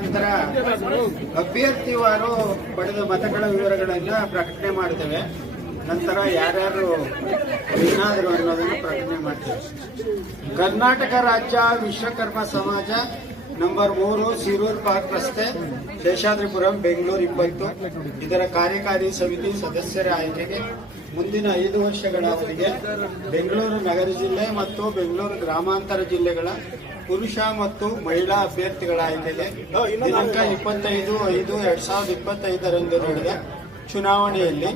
ನಂತರ ಅಭ್ಯರ್ಥಿವಾರು ಪಡೆದ ಮತಗಳ ವಿವರಗಳನ್ನು ಪ್ರಕಟಣೆ ಮಾಡ್ತೇವೆ. ನಂತರ ಯಾರ್ಯಾರು ವಿನ್ನಾದರು ಅನ್ನೋದನ್ನು ಪ್ರಕಟಣೆ ಮಾಡ್ತೇವೆ. ಕರ್ನಾಟಕ ರಾಜ್ಯ ವಿಶ್ವಕರ್ಮ ಸಮಾಜ ನಂಬರ್ 3 ಸೀರೂರು ಪಾರ್ಕ್ ರಸ್ತೆ, ಶೇಷಾದ್ರಿಪುರಂ, ಬೆಂಗಳೂರು 20. ಇದರ ಕಾರ್ಯಕಾರಿ ಸಮಿತಿ ಸದಸ್ಯರ ಆಯ್ಕೆಗೆ ಮುಂದಿನ 5 ವರ್ಷಗಳ ಅವಧಿಗೆ ಬೆಂಗಳೂರು ನಗರ ಜಿಲ್ಲೆ ಮತ್ತು ಬೆಂಗಳೂರು ಗ್ರಾಮಾಂತರ ಜಿಲ್ಲೆಗಳ ಪುರುಷ ಮತ್ತು ಮಹಿಳಾ ಅಭ್ಯರ್ಥಿಗಳ ಆಯ್ಕೆಗೆ ದಿನಾಂಕ 25/5/2025ರಂದು ನಡೆದ ಚುನಾವಣೆಯಲ್ಲಿ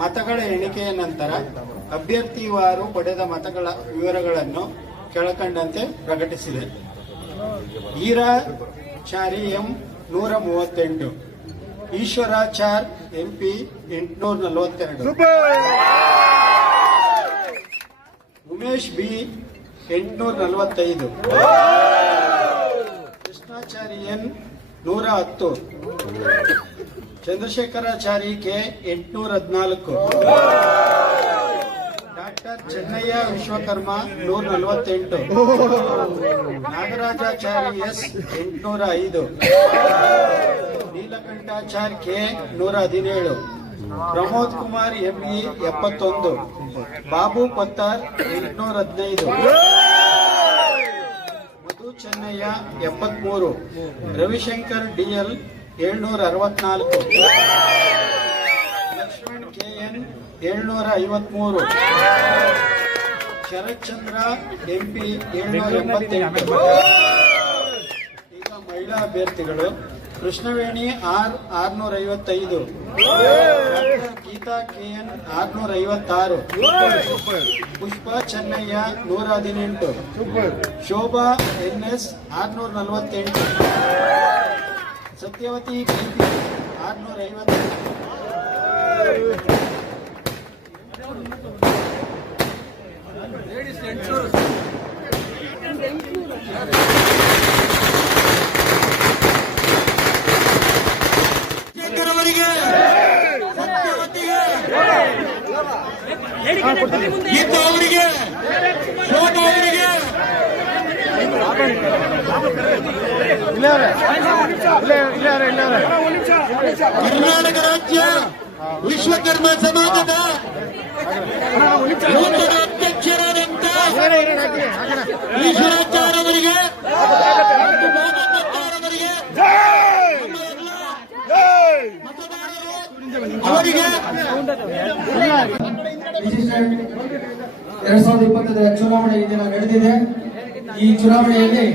ಮತಗಳ ಎಣಿಕೆಯ ನಂತರ ಅಭ್ಯರ್ಥಿವಾರು ಪಡೆದ ಮತಗಳ ವಿವರಗಳನ್ನು ಕೆಳಕಂಡಂತೆ ಪ್ರಕಟಿಸಿದೆ. Eerachari M 138, Eshwarachar MP 842, Umesh B 845, Krishnachari N 110, Chandrashekarachari K 814, doctor Chennaiah Vishwakarma 148, Nagarajachari S 805, Neelakantachar K 117, Pramod Kumar ME 71, Babu Pattar 815, Madhu Chennaiah 73, Ravishankar DL 764, Lakshman KN 753, Sharath Chandra MP 788. ಈಗ ಮಹಿಳಾ ಅಭ್ಯರ್ಥಿಗಳು: Krishnaveni R 655, Geetha KN 656, Pushpa Chennaiah 118, Shobha NS 648, Satyavathi PP 650. Geetha ಅವರಿಗೆ, ಶೋಭಾ ಅವರಿಗೆ, ಕರ್ನಾಟಕ ರಾಜ್ಯ ವಿಶ್ವಕರ್ಮ ಸಮಾಜದ ನೂತನ ಅಧ್ಯಕ್ಷರಾದಂತ ಈಶ್ವರಾಚಾರ್ಯ ಅವರಿಗೆ, ಅವರಿಗೆ 2020 ಚುನಾವಣೆ ಈ ದಿನ ನಡೆದಿದೆ. ಈ ಚುನಾವಣೆಯಲ್ಲಿ